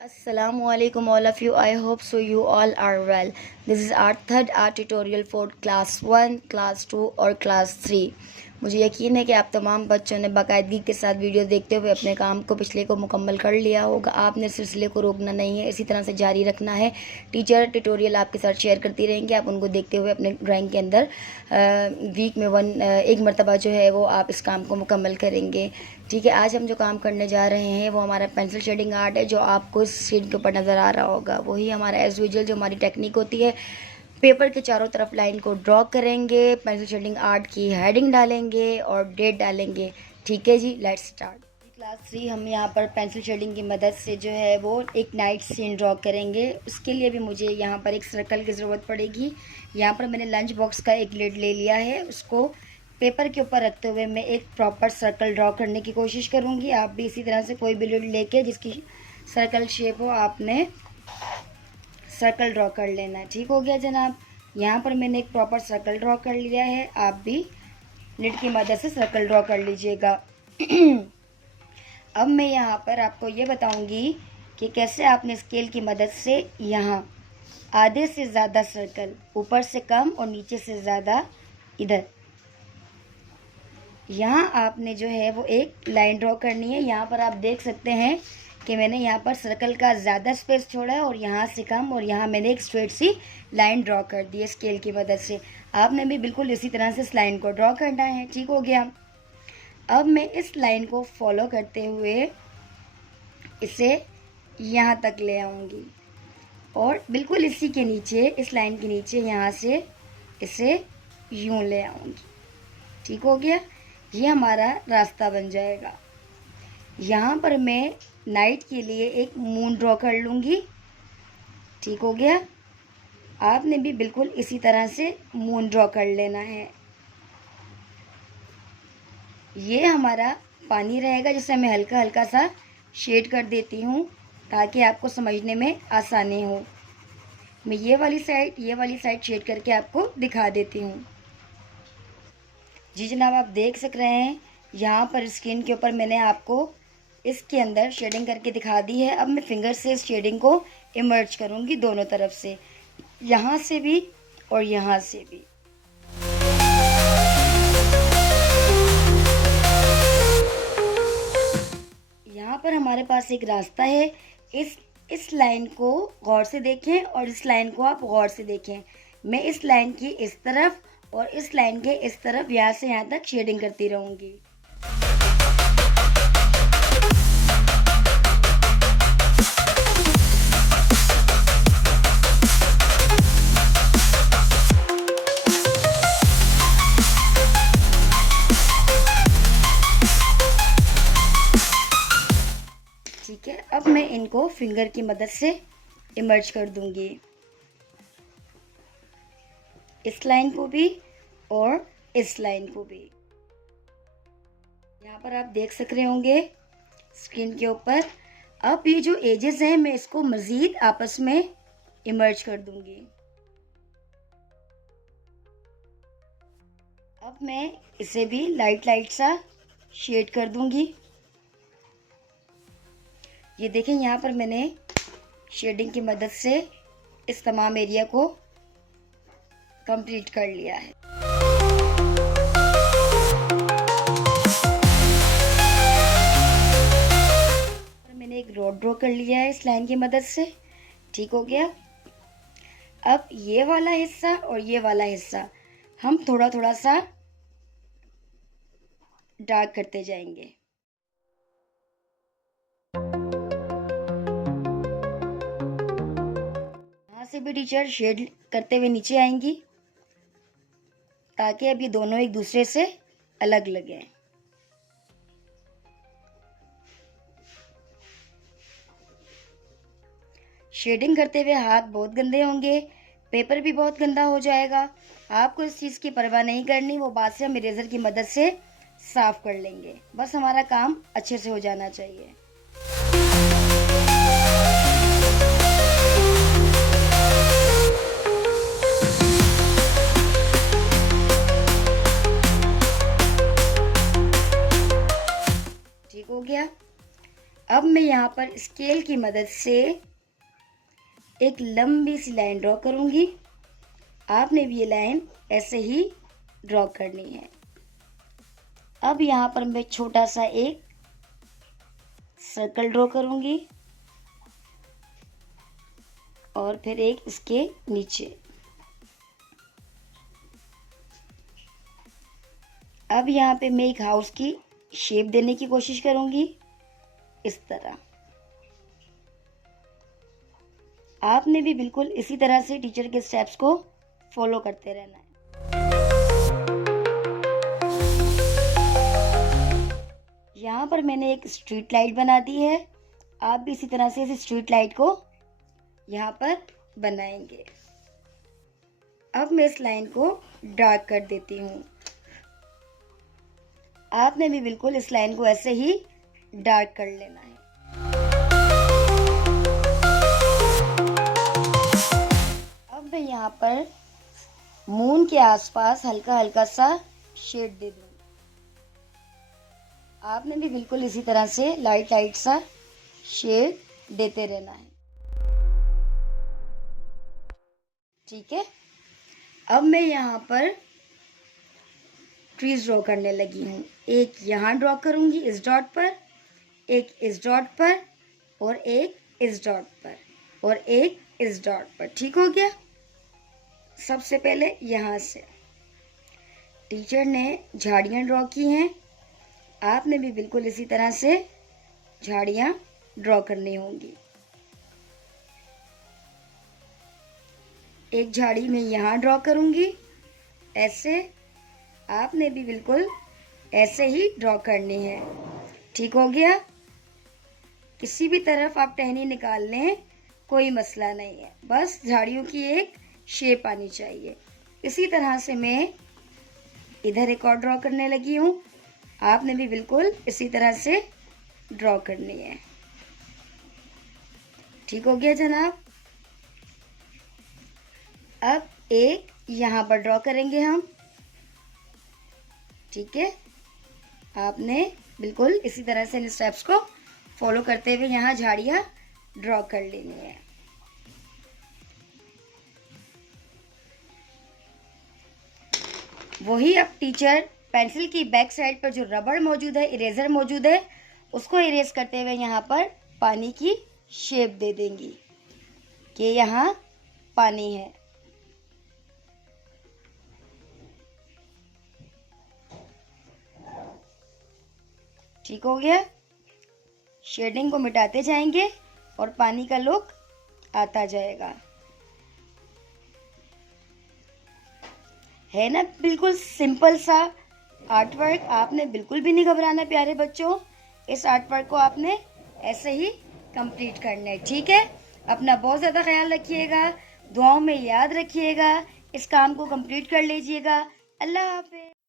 Assalamualaikum all of you. I hope so you all are well. This is our third art tutorial for class 1, class 2 और class 3. मुझे यकीन है कि आप तमाम बच्चों ने बाकायदगी के साथ वीडियो देखते हुए अपने काम को पिछले को मुकम्मल कर लिया होगा। आपने सिलसिले को रोकना नहीं है, इसी तरह से जारी रखना है। टीचर ट्यूटोरियल आपके साथ शेयर करती रहेंगे, आप उनको देखते हुए अपने ड्राइंग के अंदर वीक में एक मरतबा जो है वो आप इस काम को मुकम्मल करेंगे। ठीक है, आज हम जो काम करने जा रहे हैं वो हमारा पेंसिल शेडिंग आर्ट है, जो आपको इस शीट के ऊपर नज़र आ रहा होगा। वही हमारा एज यूजुअल जो हमारी टेक्निक होती है, पेपर के चारों तरफ लाइन को ड्रॉ करेंगे, पेंसिल शेडिंग आर्ट की हेडिंग डालेंगे और डेट डालेंगे। ठीक है जी, लेट्स स्टार्ट। क्लास 3 हम यहाँ पर पेंसिल शेडिंग की मदद से जो है वो एक नाइट सीन ड्रॉ करेंगे। उसके लिए भी मुझे यहाँ पर एक सर्कल की ज़रूरत पड़ेगी। यहाँ पर मैंने लंच बॉक्स का एक लिड ले लिया है, उसको पेपर के ऊपर रखते हुए मैं एक प्रॉपर सर्कल ड्रॉ करने की कोशिश करूँगी। आप भी इसी तरह से कोई भी लिड लेके जिसकी सर्कल शेप हो, आपने सर्कल ड्रॉ कर लेना है। ठीक हो गया जनाब, यहाँ पर मैंने एक प्रॉपर सर्कल ड्रॉ कर लिया है। आप भी लिड की मदद से सर्कल ड्रॉ कर लीजिएगा। अब मैं यहाँ पर आपको ये बताऊँगी कि कैसे आपने स्केल की मदद से यहाँ आधे से ज़्यादा सर्कल, ऊपर से कम और नीचे से ज़्यादा इधर, यहाँ आपने जो है वो एक लाइन ड्रॉ करनी है। यहाँ पर आप देख सकते हैं कि मैंने यहाँ पर सर्कल का ज़्यादा स्पेस छोड़ा है और यहाँ से कम, और यहाँ मैंने एक स्ट्रेट सी लाइन ड्रॉ कर दी है स्केल की मदद से। आपने भी बिल्कुल इसी तरह से इस लाइन को ड्रॉ करना है। ठीक हो गया। अब मैं इस लाइन को फॉलो करते हुए इसे यहाँ तक ले आऊँगी और बिल्कुल इसी के नीचे, इस लाइन के नीचे यहाँ से इसे यूँ ले आऊँगी। ठीक हो गया, ये हमारा रास्ता बन जाएगा। यहाँ पर मैं नाइट के लिए एक मून ड्रॉ कर लूँगी। ठीक हो गया, आपने भी बिल्कुल इसी तरह से मून ड्रॉ कर लेना है। ये हमारा पानी रहेगा, जिसे मैं हल्का हल्का सा शेड कर देती हूँ ताकि आपको समझने में आसानी हो। मैं ये वाली साइड शेड करके आपको दिखा देती हूँ। जी जनाब, आप देख सक रहे हैं यहाँ पर स्क्रीन के ऊपर मैंने आपको इसके अंदर शेडिंग करके दिखा दी है। अब मैं फिंगर से इस शेडिंग को इमर्ज करूँगी दोनों तरफ से, यहाँ से भी और यहाँ से भी। यहाँ पर हमारे पास एक रास्ता है। इस लाइन को गौर से देखें और इस लाइन को आप गौर से देखें। मैं इस लाइन की इस तरफ और इस लाइन के इस तरफ यहाँ से यहाँ तक शेडिंग करती रहूँगी। ठीक है, अब मैं इनको फिंगर की मदद से इमर्ज कर दूंगी, इस लाइन को भी और इस लाइन को भी। यहाँ पर आप देख सक रहे होंगे स्क्रीन के ऊपर। अब ये जो एजेस हैं मैं इसको मज़ीद आपस में इमर्ज कर दूंगी। अब मैं इसे भी लाइट सा शेड कर दूंगी। ये देखें, यहाँ पर मैंने शेडिंग की मदद से इस तमाम एरिया को कंप्लीट कर लिया है। मैंने एक रॉड ड्रॉ कर लिया है इस लाइन की मदद से। ठीक हो गया। अब ये वाला हिस्सा और ये वाला हिस्सा हम थोड़ा थोड़ा सा डार्क करते जाएंगे। यहाँ से भी टीचर शेड करते हुए नीचे आएंगी ताकि अब ये दोनों एक दूसरे से अलग लगे। शेडिंग करते हुए हाथ बहुत गंदे होंगे, पेपर भी बहुत गंदा हो जाएगा। आपको इस चीज़ की परवाह नहीं करनी, वो बात से हम इरेजर की मदद से साफ कर लेंगे। बस हमारा काम अच्छे से हो जाना चाहिए। ठीक हो गया। अब मैं यहाँ पर स्केल की मदद से एक लंबी सी लाइन ड्रॉ करूँगी। आपने भी ये लाइन ऐसे ही ड्रॉ करनी है। अब यहाँ पर मैं छोटा सा एक सर्कल ड्रॉ करूँगी और फिर एक इसके नीचे। अब यहाँ पे मैं एक हाउस की शेप देने की कोशिश करूँगी, इस तरह। आपने भी बिल्कुल इसी तरह से टीचर के स्टेप्स को फॉलो करते रहना है। यहाँ पर मैंने एक स्ट्रीट लाइट बना दी है। आप भी इसी तरह से इस स्ट्रीट लाइट को यहाँ पर बनाएंगे। अब मैं इस लाइन को डार्क कर देती हूँ। आपने भी बिल्कुल इस लाइन को ऐसे ही डार्क कर लेना है। अब मैं यहाँ पर मून के आसपास हल्का हल्का सा शेड दे दूँगी। आपने भी बिल्कुल इसी तरह से लाइट लाइट सा शेड देते रहना है। ठीक है। अब मैं यहाँ पर ट्रीज ड्रॉ करने लगी हूँ। एक यहाँ ड्रॉ करूँगी इस डॉट पर, एक इस डॉट पर, और एक इस डॉट पर, और एक इस डॉट पर। ठीक हो गया। सबसे पहले यहाँ से टीचर ने झाड़ियाँ ड्रॉ की हैं। आपने भी बिल्कुल इसी तरह से झाड़ियाँ ड्रॉ करनी होंगी। एक झाड़ी मैं यहाँ ड्रॉ करूँगी ऐसे। आपने भी बिल्कुल ऐसे ही ड्रॉ करनी है। ठीक हो गया। किसी भी तरफ आप टहनी निकाल लें, कोई मसला नहीं है, बस झाड़ियों की एक शेप आनी चाहिए। इसी तरह से मैं इधर एक और ड्रॉ करने लगी हूँ। आपने भी बिल्कुल इसी तरह से ड्रॉ करनी है। ठीक हो गया जनाब। अब एक यहाँ पर ड्रॉ करेंगे हम। ठीक है। आपने बिल्कुल इसी तरह से इन स्टेप्स को फॉलो करते हुए यहाँ झाड़ियाँ ड्रॉ कर लेनी है। वही अब टीचर पेंसिल की बैक साइड पर जो रबड़ मौजूद है, इरेजर मौजूद है, उसको इरेज करते हुए यहाँ पर पानी की शेप दे देंगी कि यहाँ पानी है। ठीक हो गया। शेडिंग को मिटाते जाएंगे और पानी का लुक आता जाएगा। है ना बिल्कुल सिंपल सा आर्ट वर्क। आपने बिल्कुल भी नहीं घबराना प्यारे बच्चों। इस आर्ट वर्क को आपने ऐसे ही कंप्लीट करना है। ठीक है। अपना बहुत ज़्यादा ख्याल रखिएगा, दुआओं में याद रखिएगा, इस काम को कंप्लीट कर लीजिएगा। अल्लाह हाफ़िज़।